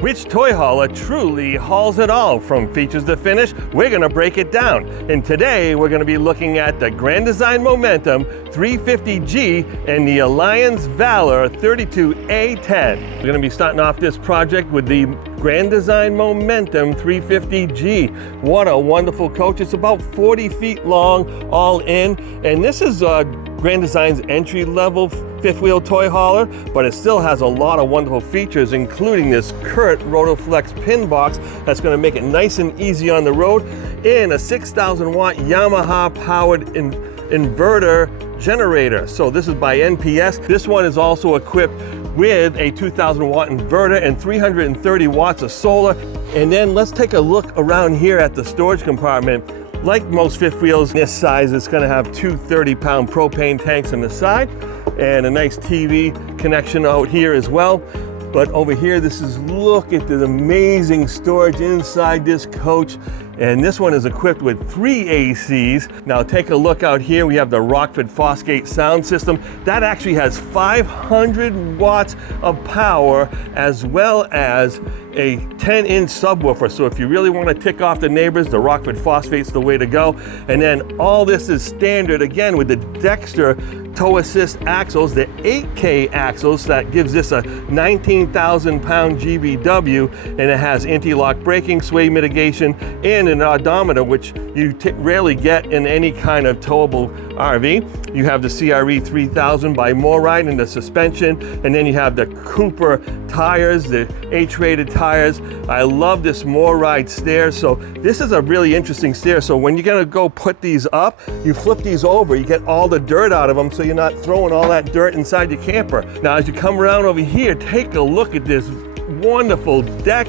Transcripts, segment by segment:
Which toy hauler truly hauls it all from features to finish? We're going to break it down. And today we're going to be looking at the Grand Design Momentum 350G and the Alliance Valor 32A10. We're going to be starting off this project with the Grand Design Momentum 350G. What a wonderful coach. It's about 40 feet long all in. And this is Grand Design's entry-level fifth wheel toy hauler, but it still has a lot of wonderful features, including this Kurt Rotoflex pin box that's going to make it nice and easy on the road, and a 6,000 watt Yamaha powered inverter generator. So this is by NPS. This one is also equipped with a 2,000 watt inverter and 330 watts of solar. And then let's take a look around here at the storage compartment. Like most fifth wheels this size, it's going to have two 30-pound propane tanks on the side and a nice TV connection out here as well. But over here, look at the amazing storage inside this coach. And this one is equipped with 3 ACs. Now take a look out here. We have the Rockford Fosgate sound system. That actually has 500 watts of power, as well as a 10-inch subwoofer. So if you really want to tick off the neighbors, the Rockford Fosgate's the way to go. And then all this is standard, again, with the Dexter tow assist axles, the 8K axles. That gives this a 19,000 pound GVW, and it has anti-lock braking, sway mitigation, and an odometer, which you rarely get in any kind of towable RV. You have the CRE 3000 by MoRide in the suspension, and then you have the Cooper tires, the H-rated tires. I love this MoRide stair. So this is a really interesting stair. So when you're gonna go put these up, you flip these over, you get all the dirt out of them, so you're not throwing all that dirt inside your camper. Now, as you come around over here, take a look at this wonderful deck.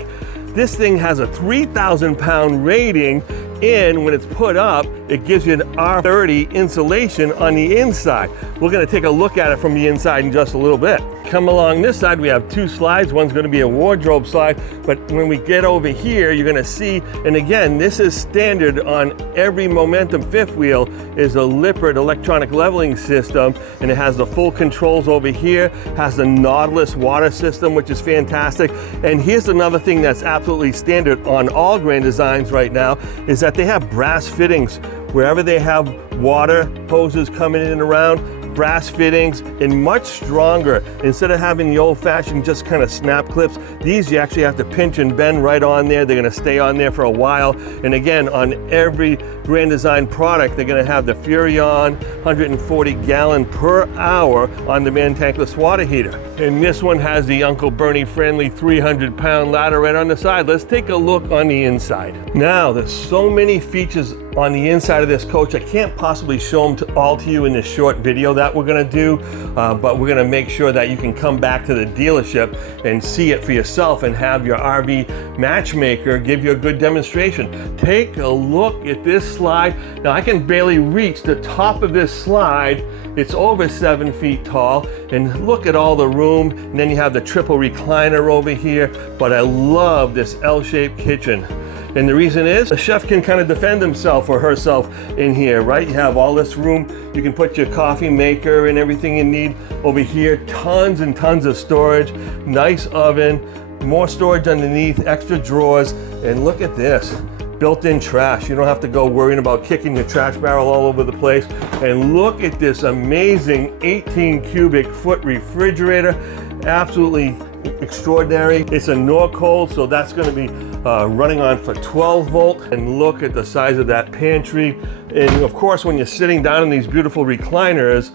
This thing has a 3,000 pound rating, and when it's put up, it gives you an R30 insulation on the inside. We're gonna take a look at it from the inside in just a little bit. Come along this side, we have two slides. One's gonna be a wardrobe slide, but when we get over here, you're gonna see, and again, this is standard on every Momentum fifth wheel, is a Lippert electronic leveling system, and it has the full controls over here, has the Nautilus water system, which is fantastic. And here's another thing that's absolutely standard on all Grand Designs right now, is that they have brass fittings. Wherever they have water hoses coming in and around, brass fittings, and much stronger. Instead of having the old-fashioned just kind of snap clips, these you actually have to pinch and bend right on there. They're going to stay on there for a while. And again, on every Grand Design product, they're going to have the Furrion 140 gallon per hour on-demand tankless water heater. And this one has the Uncle Bernie friendly 300 pound ladder right on the side. Let's take a look on the inside. Now, there's so many features on the inside of this coach. I can't possibly show them all to you in this short video that we're gonna do, but we're gonna make sure that you can come back to the dealership and see it for yourself and have your RV matchmaker give you a good demonstration. Take a look at this slide. Now, I can barely reach the top of this slide. It's over 7 feet tall, and look at all the room. And then you have the triple recliner over here, but I love this L-shaped kitchen. And the reason is, the chef can kind of defend himself or herself in here, right? You have all this room. You can put your coffee maker and everything you need over here. Tons and tons of storage. Nice oven. More storage underneath. Extra drawers. And look at this. Built-in trash. You don't have to go worrying about kicking your trash barrel all over the place. And look at this amazing 18 cubic foot refrigerator. Absolutely extraordinary. It's a Norcold, so that's going to be running on for 12 volt. And look at the size of that pantry. And of course, when you're sitting down in these beautiful recliners,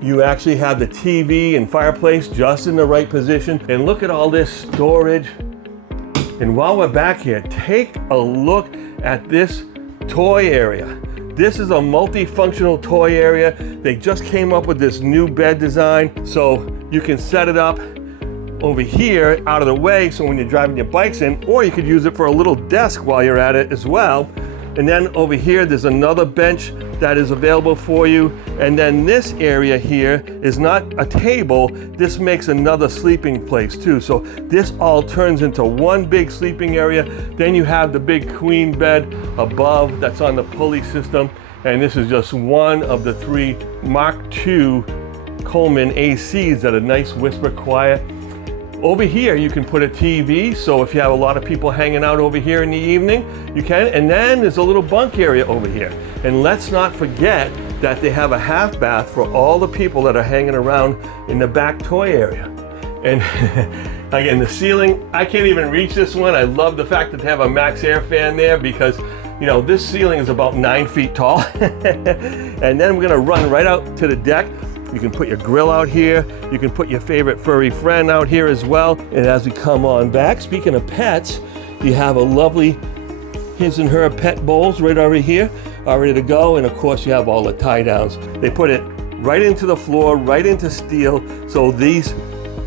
you actually have the TV and fireplace just in the right position. And look at all this storage. And while we're back here, take a look at this toy area. This is a multifunctional toy area. They just came up with this new bed design, so you can set it up over here out of the way, so when you're driving your bikes in, or you could use it for a little desk while you're at it as well. And then over here, there's another bench that is available for you. And then this area here is not a table. This makes another sleeping place too. So this all turns into one big sleeping area. Then you have the big queen bed above that's on the pulley system. And this is just one of the 3 Mark II Coleman ACs that are nice, whisper quiet. Over here, you can put a TV, so if you have a lot of people hanging out over here in the evening, you can. And then there's a little bunk area over here. And let's not forget that they have a half bath for all the people that are hanging around in the back toy area. And again, the ceiling, I can't even reach this one. I love the fact that they have a max air fan there because, you know, this ceiling is about 9 feet tall. And then we're gonna run right out to the deck. You can put your grill out here. You can put your favorite furry friend out here as well. And as we come on back, speaking of pets, you have a lovely his and her pet bowls right over here, all ready to go. And of course you have all the tie downs. They put it right into the floor, right into steel. So these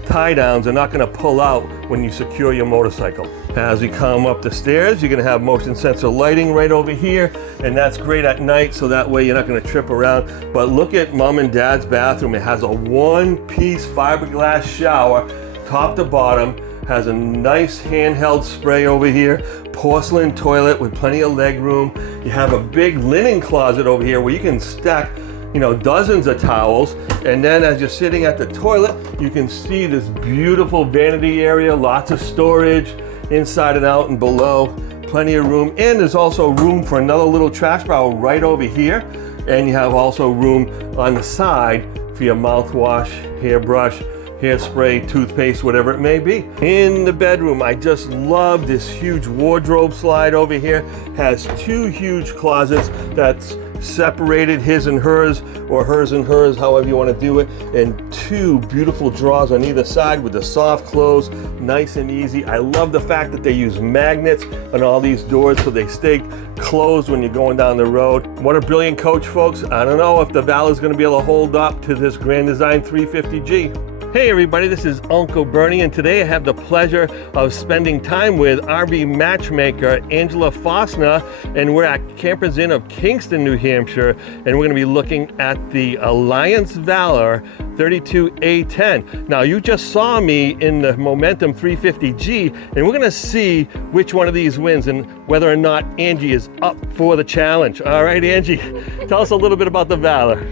tie downs are not gonna pull out when you secure your motorcycle. As we come up the stairs, you're gonna have motion sensor lighting right over here, and that's great at night, so that way you're not gonna trip around. But look at mom and dad's bathroom. It has a one-piece fiberglass shower, top to bottom, has a nice handheld spray over here, porcelain toilet with plenty of leg room. You have a big linen closet over here where you can stack, you know, dozens of towels. And then as you're sitting at the toilet, you can see this beautiful vanity area, lots of storage inside and out and below, plenty of room. And there's also room for another little trash barrel right over here. And you have also room on the side for your mouthwash, hairbrush, hairspray, toothpaste, whatever it may be. In the bedroom, I just love this huge wardrobe slide over here. Has two huge closets that's separated, his and hers, or hers and hers, however you want to do it, and two beautiful drawers on either side with the soft close, nice and easy. I love the fact that they use magnets on all these doors so they stay closed when you're going down the road. What a brilliant coach, folks. I don't know if the Valor is going to be able to hold up to this Grand Design 350G. Hey everybody, this is Uncle Bernie, and today I have the pleasure of spending time with RV matchmaker Angela Fosna, and we're at Campers Inn of Kingston, New Hampshire, and we're going to be looking at the Alliance Valor 32A10. Now, you just saw me in the Momentum 350G, and we're going to see which one of these wins and whether or not Angie is up for the challenge. All right, Angie, tell us a little bit about the Valor.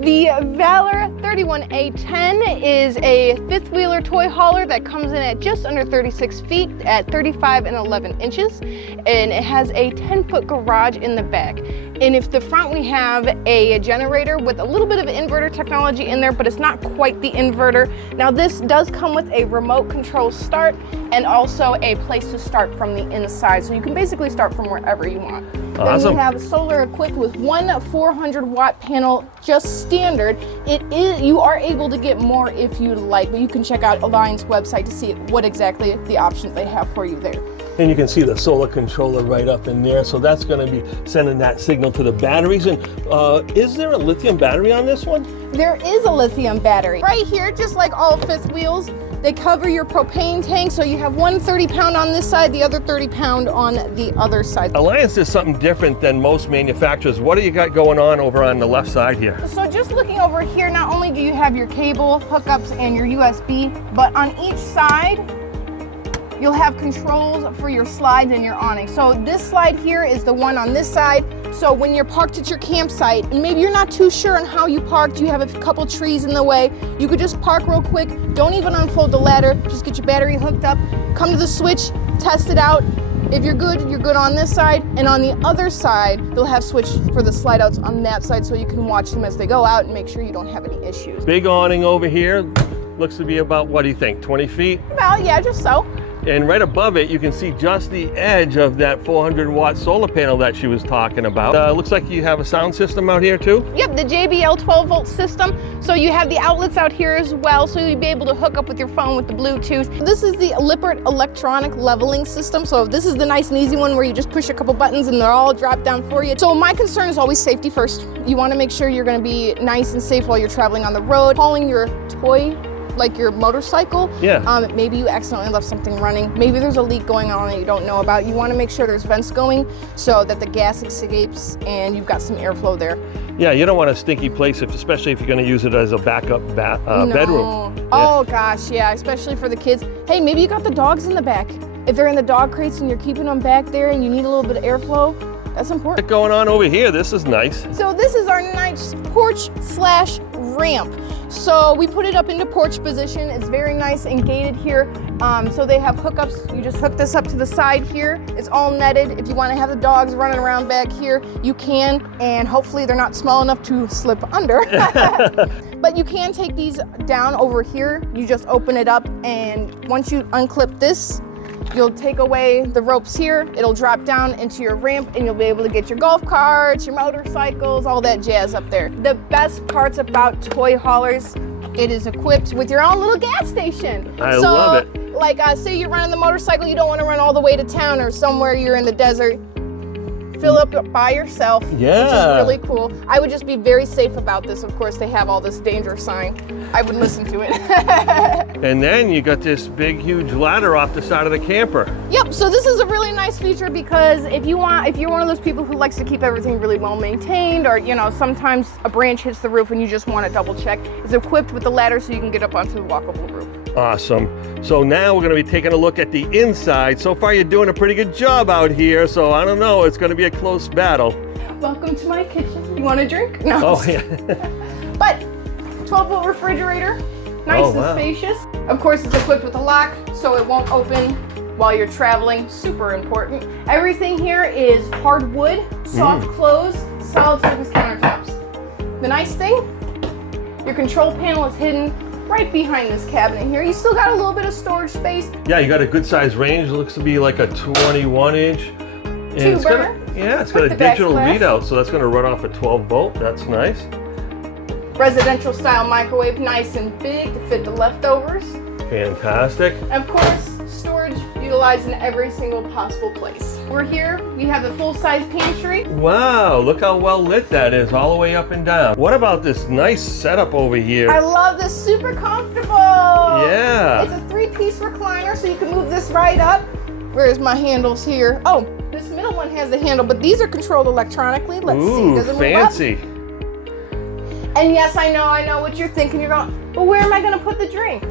The Valor 31A10 is a fifth wheeler toy hauler that comes in at just under 36 feet at 35 and 11 inches, and it has a 10-foot garage in the back. And if the front, we have a generator with a little bit of inverter technology in there, but it's not quite the inverter. Now this does come with a remote control start and also a place to start from the inside. So you can basically start from wherever you want. Awesome. Then you have solar equipped with one 400-watt panel, just standard. You are able to get more if you'd like, but you can check out Alliance website to see what exactly the options they have for you there. And you can see the solar controller right up in there, so that's going to be sending that signal to the batteries. And is there a lithium battery on this one? There is a lithium battery. Right here, just like all fifth wheels, they cover your propane tank, so you have one 30-pound on this side, the other 30-pound on the other side. Alliance is something different than most manufacturers. What do you got going on over on the left side here? So just looking over here, not only do you have your cable hookups and your USB, but on each side, you'll have controls for your slides and your awning. So this slide here is the one on this side. So when you're parked at your campsite, and maybe you're not too sure on how you parked, you have a couple trees in the way, you could just park real quick, don't even unfold the ladder, just get your battery hooked up, come to the switch, test it out. If you're good on this side, and on the other side, they'll have switch for the slide outs on that side so you can watch them as they go out and make sure you don't have any issues. Big awning over here, looks to be about, what do you think, 20 feet? Well, yeah, just so. And right above it, you can see just the edge of that 400-watt solar panel that she was talking about. Looks like you have a sound system out here too? Yep, the JBL 12-volt system. So you have the outlets out here as well, so you'll be able to hook up with your phone with the Bluetooth. This is the Lippert electronic leveling system. So this is the nice and easy one where you just push a couple buttons and they're all dropped down for you. So my concern is always safety first. You want to make sure you're going to be nice and safe while you're traveling on the road. Hauling your toy, like your motorcycle, maybe you accidentally left something running, maybe there's a leak going on that you don't know about. You want to make sure there's vents going so that the gas escapes and you've got some airflow there. Yeah, you don't want a stinky place, especially if you're going to use it as a backup bedroom. Oh gosh, yeah, especially for the kids. Hey, maybe you got the dogs in the back. If they're in the dog crates and you're keeping them back there and you need a little bit of airflow, that's important. What's going on over here? This is nice. So this is our nice porch/ramp. So we put it up into porch position. It's very nice and gated here. So they have hookups. You just hook this up to the side here. It's all netted. If you want to have the dogs running around back here, you can, and hopefully they're not small enough to slip under. But you can take these down over here. You just open it up, and once you unclip this, you'll take away the ropes here. It'll drop down into your ramp, and you'll be able to get your golf carts, your motorcycles, all that jazz up there. The best parts about toy haulers, it is equipped with your own little gas station. I love it. Like say you're running the motorcycle, you don't want to run all the way to town or somewhere you're in the desert. Fill up by yourself, Yeah. which is really cool. I would just be very safe about this. Of course, they have all this danger sign. I would listen to it. And then you got this big, huge ladder off the side of the camper. Yep, so this is a really nice feature because if you're one of those people who likes to keep everything really well maintained, or sometimes a branch hits the roof and you just want to double check, it's equipped with the ladder so you can get up onto the walkable roof. Awesome. So now we're going to be taking a look at the inside. So far you're doing a pretty good job out here, so I don't know, it's going to be a close battle. Welcome to my kitchen. You want a drink? No. Oh, yeah. But 12-volt refrigerator, nice and spacious. Of course, it's equipped with a lock, so it won't open while you're traveling. Super important. Everything here is hardwood, soft close, solid surface countertops. The nice thing, your control panel is hidden right behind this cabinet here. You still got a little bit of storage space. Yeah, you got a good size range. It looks to be like a 21-inch. Two burner. It's got a digital readout, so that's going to run off a 12-volt. That's nice. Residential style microwave, nice and big to fit the leftovers. Fantastic. And of course, storage utilized in every single possible place. We're here, we have the full-size pantry. Wow, look how well lit that is, all the way up and down. What about this nice setup over here? I love this, super comfortable. Yeah. It's a 3-piece recliner, so you can move this right up. Where's my handles here? Oh, this middle one has the handle, but these are controlled electronically. Let's see, does it move up? Fancy. And yes, I know what you're thinking. You're going, but where am I gonna put the drink?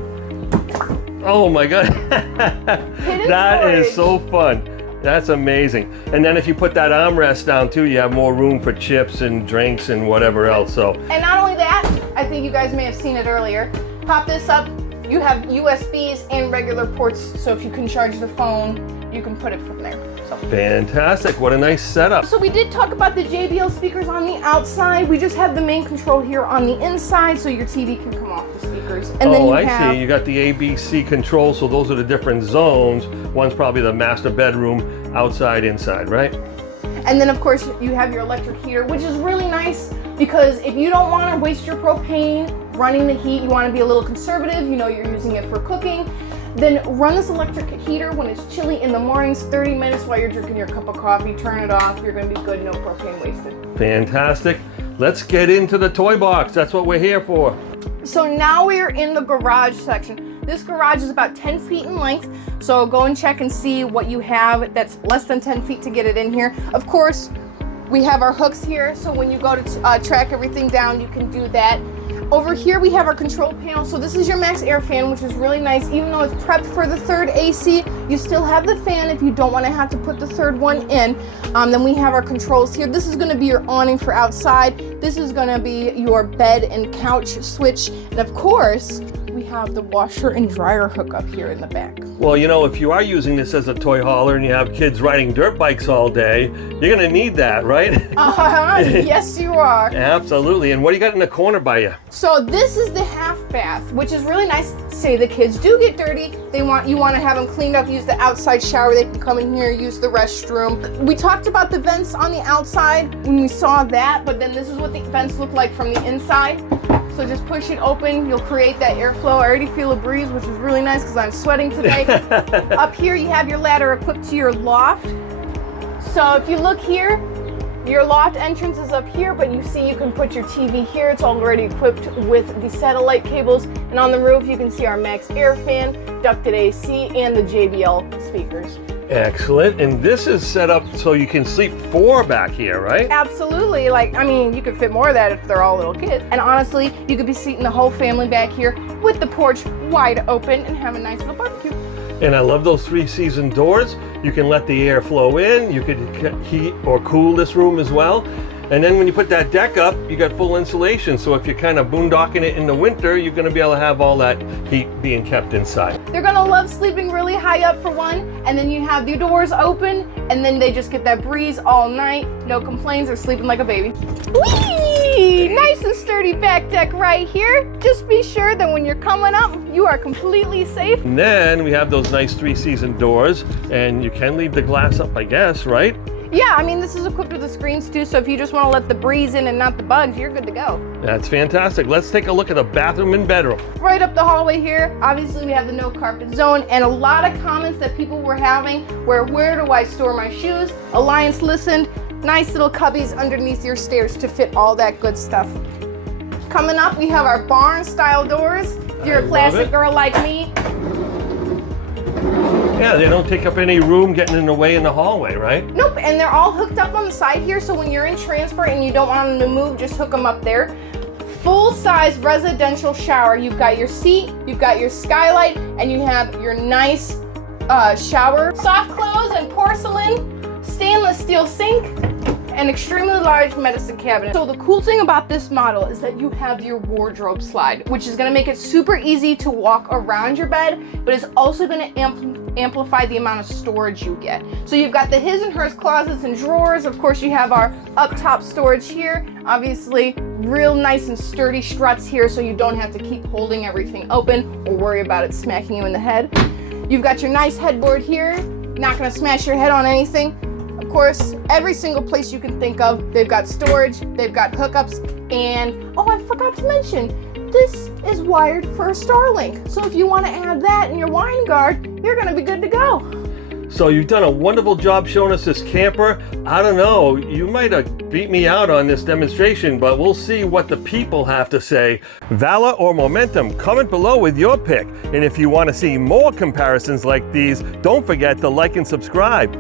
Oh my God. Hidden That is storage. so fun. That's amazing. And then if you put that armrest down too, you have more room for chips and drinks and whatever else. So. And not only that, I think you guys may have seen it earlier. Pop this up, you have USBs and regular ports, so if you can charge the phone, you can put it from there. So. Fantastic, what a nice setup. So we did talk about the JBL speakers on the outside. We just have the main control here on the inside, so your TV can come off the speakers. And then see. You got the ABC controls, so those are the different zones. One's probably the master bedroom, outside, inside, right? And then of course you have your electric heater, which is really nice because if you don't want to waste your propane running the heat, you want to be a little conservative, you're using it for cooking, then run this electric heater when it's chilly in the mornings, 30 minutes while you're drinking your cup of coffee, turn it off, you're going to be good, no propane wasted. Fantastic. Let's get into the toy box. That's what we're here for. So now we are in the garage section. This garage is about 10 feet in length, so go and check and see what you have that's less than 10 feet to get it in here. Of course, we have our hooks here, so when you go to track everything down, you can do that. Over here we have our control panel. So this is your max air fan, which is really nice. Even though it's prepped for the third AC, you still have the fan if you don't want to have to put the third one in. Then we have our controls here. This is going to be your awning for outside. This is going to be your bed and couch switch. And of course, we have the washer and dryer hookup here in the back. Well, if you are using this as a toy hauler and you have kids riding dirt bikes all day, you're going to need that, right? Yes, you are. Absolutely. And what do you got in the corner by you? So this is the half bath, which is really nice. Say the kids do get dirty, you want to have them cleaned up, use the outside shower, they can come in here, use the restroom. We talked about the vents on the outside when we saw that, but then this is what the vents look like from the inside. So just push it open, you'll create that airflow. I already feel a breeze, which is really nice because I'm sweating today. Up here you have your ladder equipped to your loft. So if you look here, your loft entrance is up here, but you see you can put your TV here. It's already equipped with the satellite cables. And on the roof you can see our max air fan, ducted AC, and the JBL speakers. Excellent. And this is set up so you can sleep 4 back here, right? Absolutely. You could fit more of that if they're all little kids. And honestly, you could be seating the whole family back here with the porch wide open and have a nice little barbecue. And I love those 3-season doors. You can let the air flow in. You could heat or cool this room as well. And then when you put that deck up, you got full insulation. So if you're kind of boondocking it in the winter, you're going to be able to have all that heat being kept inside. They're gonna love sleeping really high up for one, and then you have the doors open, and then they just get that breeze all night. No complaints, they're sleeping like a baby. Whee! Nice and sturdy back deck right here. Just be sure that when you're coming up, you are completely safe. And then we have those nice 3-season doors, and you can leave the glass up, I guess, right? Yeah, I mean, this is equipped with the screens too, so if you just want to let the breeze in and not the bugs, you're good to go. That's fantastic. Let's take a look at the bathroom and bedroom. Right up the hallway here, obviously we have the no carpet zone, and a lot of comments that people were having where do I store my shoes? Alliance listened. Nice little cubbies underneath your stairs to fit all that good stuff. Coming up, we have our barn style doors. If you're a classic girl like me. Yeah, they don't take up any room getting in the way in the hallway, right? Nope, and they're all hooked up on the side here, so when you're in transport and you don't want them to move, just hook them up there. Full-size residential shower. You've got your seat, you've got your skylight, and you have your nice shower. Soft clothes and porcelain, stainless steel sink, and extremely large medicine cabinet. So the cool thing about this model is that you have your wardrobe slide, which is gonna make it super easy to walk around your bed, but it's also gonna amplify the amount of storage you get. So you've got the his and hers closets and drawers. Of course, you have our up top storage here. Obviously, real nice and sturdy struts here, so you don't have to keep holding everything open or worry about it smacking you in the head. You've got your nice headboard here. Not gonna smash your head on anything. Of course, every single place you can think of, they've got storage, they've got hookups, and oh, I forgot to mention, this is wired for a Starlink. So if you want to add that in your wine guard, you're gonna be good to go. So you've done a wonderful job showing us this camper. I don't know, you might have beat me out on this demonstration, but we'll see what the people have to say. Valor or Momentum, comment below with your pick. And if you want to see more comparisons like these, don't forget to like and subscribe.